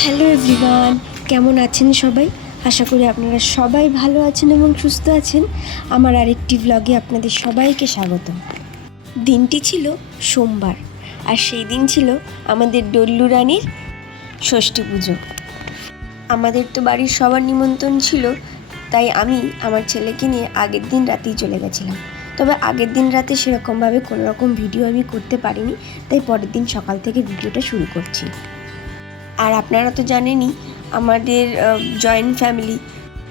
Hello everyone, কেমন আছেন সবাই? আশা করি আপনারা সবাই ভালো আছেন এবং সুস্থ আছেন। আমার আরেকটি ব্লগে আপনাদের সবাইকে স্বাগত। দিনটি ছিল সোমবার, আর সেই দিন ছিল আমাদের ডল্লু রানীর ষষ্ঠী পুজো। আমাদের তো বাড়ির সবার নিমন্ত্রণ ছিল, তাই আমি আমার ছেলেকে নিয়ে আগের দিন রাতেই চলে গেছিলাম। তবে আগের দিন রাতে সেরকমভাবে কোনো রকম ভিডিও আমি করতে পারিনি, তাই পরের দিন সকাল থেকে ভিডিওটা শুরু করছি। আর আপনারা তো জানেনই আমাদের জয়েন্ট ফ্যামিলি,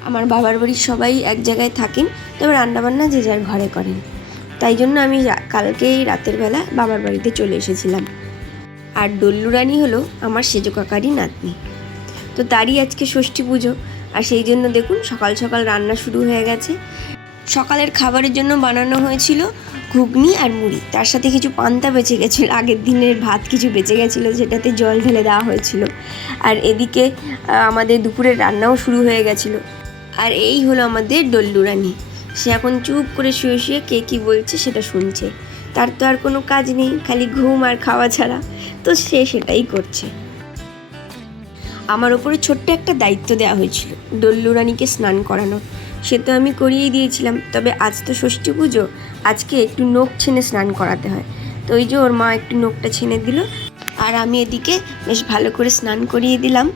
আমার বাবার বাড়ির সবাই এক জায়গায় থাকেন, তবে রান্নাবান্না যে যার ঘরে করেন। তাই জন্য আমি কালকেই রাতের বেলা বাবার বাড়িতে চলে এসেছিলাম। আর ডল্লু রানী হলো আমার সেজো কাকারই নাতনি, তো তারই আজকে ষষ্ঠী পুজো। আর সেই জন্য দেখুন সকাল সকাল রান্না শুরু হয়ে গেছে। সকালের খাবারের জন্য বানানো হয়েছিল ঘুগনি আর মুড়ি, তার সাথে কিছু পান্তা বেঁচে গেছিলো, আগের দিনের ভাত কিছু বেঁচে গেছিলো, যেটাতে জল ঢেলে দেওয়া হয়েছিল। আর এদিকে আমাদের দুপুরের রান্নাও শুরু হয়ে গেছিলো। আর এই হলো আমাদের ডল্লু রানী, সে এখন চুপ করে শুয়ে শুয়ে কে কী বলছে সেটা শুনছে। তার তো আর কোনো কাজ নেই, খালি ঘুম আর খাওয়া ছাড়া, তো সে সেটাই করছে। আমার ওপরে ছোট্ট একটা দায়িত্ব দেওয়া হয়েছিল ডল্লু রানীকে স্নান করানোর, সে তো আমি করিয়েই দিয়েছিলাম। তবে আজ তো ষষ্ঠী পুজো, আজকে একটু নখ ছেনে স্নান করাতে হয়, তো ওই যে ওর মা একটু নখটা ছেনে দিল, আর আমি এদিকে বেশ ভালো করে স্নান করিয়ে দিলাম।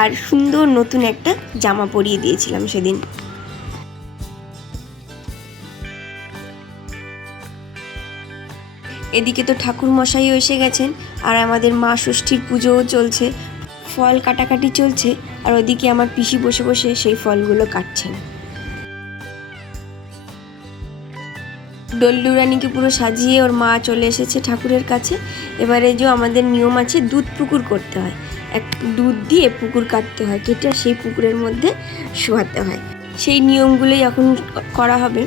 আর সুন্দর নতুন একটা জামা পরিয়ে দিয়েছিলাম সেদিন। এদিকে তো ঠাকুর মশাইও এসে গেছেন, আর আমাদের মা ষষ্ঠীর পুজোও চলছে, ফল কাটাকাটি চলছে। আর ওদিকে আমার পিসি বসে বসে সেই ফলগুলো কাটছেন। ডল্লু রানীকে পুরো সাজিয়ে ওর মা চলে এসেছে ঠাকুরের কাছে। এবারে যে আমাদের নিয়ম আছে, দুধ পুকুর করতে হয়, এক দুধ দিয়ে পুকুর কাটতে হয়, কেটে সেই পুকুরের মধ্যে শোয়াতে হয়। সেই নিয়মগুলোই এখন করা হবে।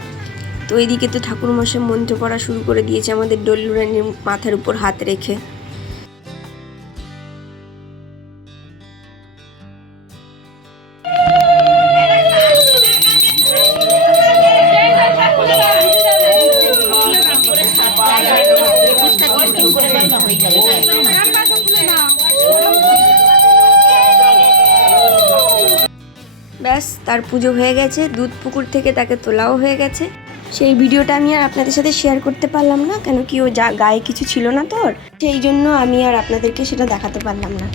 তো এইদিকে তো ঠাকুর মশাই মন্ত্র পড়া শুরু করে দিয়েছে আমাদের ডল্লু রানীর মাথার উপর হাত রেখে। ব্যাস, তার পুজো হয়ে গেছে, দুধ পুকুর থেকে তাকে তোলাও হয়ে গেছে। সেই ভিডিওটা আমি আর আপনাদের সাথে শেয়ার করতে পারলাম না, কেন কি ও গায়ে কিছু ছিল না তোর, সেই জন্য আমি আর আপনাদেরকে সেটা দেখাতে পারলাম না।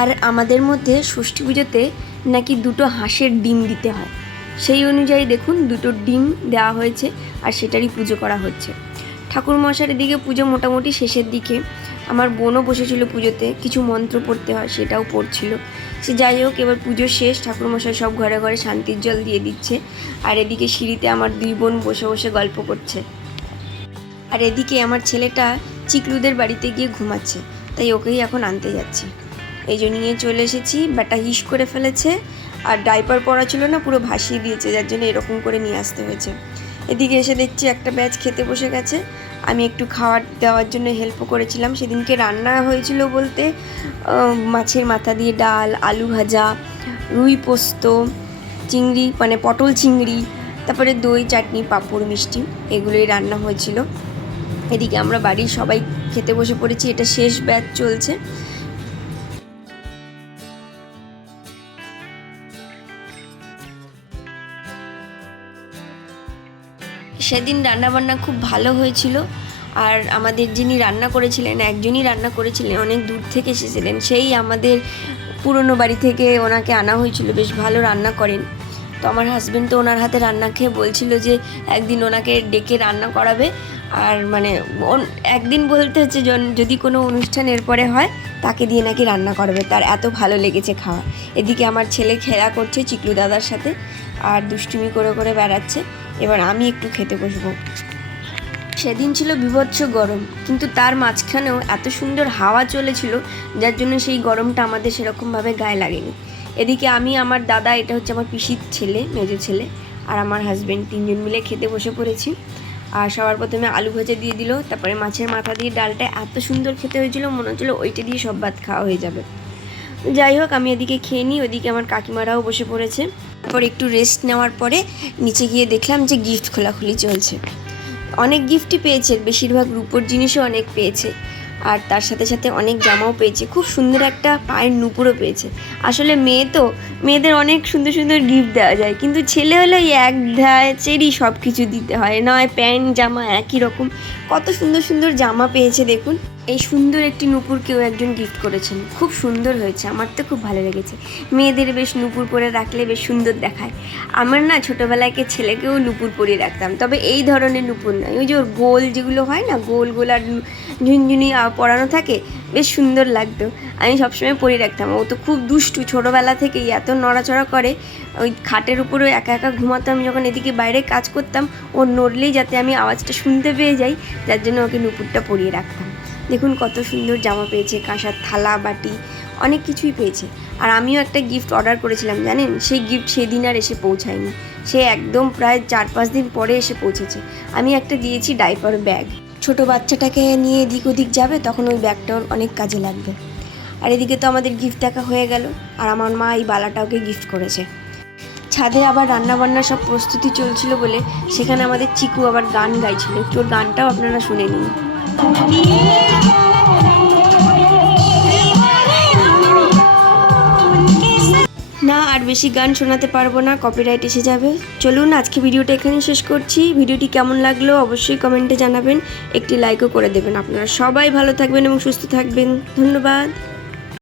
আর আমাদের মধ্যে ষষ্ঠী পুজোতে নাকি 2টো হাঁসের ডিম দিতে হয়, সেই অনুযায়ী দেখুন 2টো ডিম দেওয়া হয়েছে, আর সেটারই পুজো করা হচ্ছে। ঠাকুর মশাইয়ের দিকে পুজো মোটামুটি শেষের দিকে। আমার বোনও বসেছিল পুজোতে, কিছু মন্ত্র পড়তে হয় সেটাও পড়ছিল। সে যাই হোক, এবার পুজো শেষ, ঠাকুরমশাই সব ঘরে ঘরে শান্তির জল দিয়ে দিচ্ছে। আর এদিকে সিঁড়িতে আমার 2 বোন বসে বসে গল্প করছে। আর এদিকে আমার ছেলেটা চিকলুদের বাড়িতে গিয়ে ঘুমাচ্ছে, তাই ওকেই এখন আনতে যাচ্ছি। এই জন্য নিয়ে চলে এসেছি। ব্যাটা হিস করে ফেলেছে, আর ডাইপার পরা ছিল না, পুরো ভাসিয়ে দিয়েছে, যার জন্য এরকম করে নিয়ে আসতে হয়েছে। এদিকে এসে দেখছি একটা ব্যাচ খেতে বসে গেছে। আমি একটু খাবার দেওয়ার জন্য হেল্পও করেছিলাম। সেদিনকে রান্না হয়েছিল বলতে মাছের মাথা দিয়ে ডাল, আলু ভাজা, রুই পোস্ত, চিংড়ি মানে পটল চিংড়ি, তারপরে দই, চাটনি, পাঁপড়, মিষ্টি, এগুলোই রান্না হয়েছিল। এদিকে আমরা বাড়ির সবাই খেতে বসে পড়েছি, এটা শেষ ব্যাচ চলছে। সেদিন রান্নাবান্না খুব ভালো হয়েছিল। আর আমাদের যিনি রান্না করেছিলেন, একজনই রান্না করেছিলেন, অনেক দূর থেকে এসেছিলেন, সেই আমাদের পুরনো বাড়ি থেকে ওনাকে আনা হয়েছিল, বেশ ভালো রান্না করেন। তো আমার হাজব্যান্ড তো ওনার হাতে রান্না খেয়ে বলছিল যে একদিন ওনাকে ডেকে রান্না করাবে। আর মানে একদিন বলতে হচ্ছে যদি কোনো অনুষ্ঠান এরপরে হয় তাকে দিয়ে নাকি রান্না করাবে, তার এত ভালো লেগেছে খাওয়া। এদিকে আমার ছেলে খেলা করছে চিকলু দাদার সাথে, আর দুষ্টুমি করে করে বেড়াচ্ছে। এবার আমি একটু খেতে বসবো। সেদিন ছিল বীভৎস গরম, কিন্তু তার মাঝখানেও এত সুন্দর হাওয়া চলেছিল, যার জন্য সেই গরমটা আমাদের সেরকমভাবে গায়ে লাগেনি। এদিকে আমি, আমার দাদা, এটা হচ্ছে আমার পিসির ছেলে, মেজো ছেলে, আর আমার হাজব্যান্ড, 3 জন মিলে খেতে বসে পড়েছি। আর সবার প্রথমে আলু ভাজা দিয়ে দিল, তারপরে মাছের মাথা দিয়ে ডালটা এত সুন্দর খেতে হয়েছিল, মনে হচ্ছিলো ওইটা দিয়ে সব ভাত খাওয়া হয়ে যাবে। যাই হোক, আমি এদিকে খেয়ে নিই, ওদিকে আমার কাকিমারাও বসে পড়েছে। তারপর একটু রেস্ট নেওয়ার পরে নিচে গিয়ে দেখলাম যে গিফট খোলাখুলি চলছে। অনেক গিফটই পেয়েছে, বেশিরভাগ রূপোর জিনিসও অনেক পেয়েছে, আর তার সাথে সাথে অনেক জামাও পেয়েছে, খুব সুন্দর একটা পায়ের নুপুরও পেয়েছে। আসলে মেয়ে তো, মেয়েদের অনেক সুন্দর সুন্দর গিফট দেওয়া যায়, কিন্তু ছেলে হলে ওই এক ধাঁচেরই সব কিছু দিতে হয়, নয় প্যান্ট জামা একই রকম। কত সুন্দর সুন্দর জামা পেয়েছে দেখুন। এই সুন্দর একটি নুপুর কেউ একজন গিফট করেছেন, খুব সুন্দর হয়েছে, আমার তো খুব ভালো লেগেছে। মেয়েদের বেশ নুপুর পরে রাখলে বেশ সুন্দর দেখায়। আমার না ছোটোবেলায় ছেলেকেও নুপুর পরিয়ে রাখতাম, তবে এই ধরনের নুপুর নয়, ওই যে ওর গোল যেগুলো হয় না, গোল গোল আর ঝুনঝুনি পরানো থাকে, বেশ সুন্দর লাগতো। আমি সবসময় পরিয়ে রাখতাম। ও তো খুব দুষ্টু, ছোটোবেলা থেকেই এত নড়াচড়া করে, ওই খাটের উপরে একা একা ঘুমাতো। আমি যখন এদিকে বাইরে কাজ করতাম, ও নড়লেই যাতে আমি আওয়াজটা শুনতে পেয়ে যাই, যার জন্য ওকে নুপুরটা পরিয়ে রাখতাম। দেখুন কত সুন্দর জামা পেয়েছে, কাঁসার থালা বাটি অনেক কিছুই পেয়েছে। আর আমিও একটা গিফট অর্ডার করেছিলাম জানেন, সেই গিফট সেদিন আর এসে পৌঁছায়নি, সে একদম প্রায় 4-5 দিন পরে এসে পৌঁছেছে। আমি একটা দিয়েছি ডাইপার ব্যাগ, ছোটো বাচ্চাটাকে নিয়ে এদিক ওদিক যাবে, তখন ওই ব্যাগটাও অনেক কাজে লাগবে। আর এদিকে তো আমাদের গিফট দেখা হয়ে গেল, আর আমার মা এই বালাটা ওকে গিফট করেছে। ছাদে আবার রান্নাবান্নার সব প্রস্তুতি চলছিল বলে সেখানে আমাদের চিকু আবার গান গাইছিল, একটু ওর গানটাও আপনারা শুনে নিন। না আর বেশি গান শোনাতে পারবো না, কপিরাইট এসে যাবে। চলুন আজকে ভিডিওটা এখানে শেষ করছি। ভিডিওটি কেমন লাগলো অবশ্যই কমেন্টে জানাবেন, একটি লাইকও করে দেবেন। আপনারা সবাই ভালো থাকবেন এবং সুস্থ থাকবেন। ধন্যবাদ।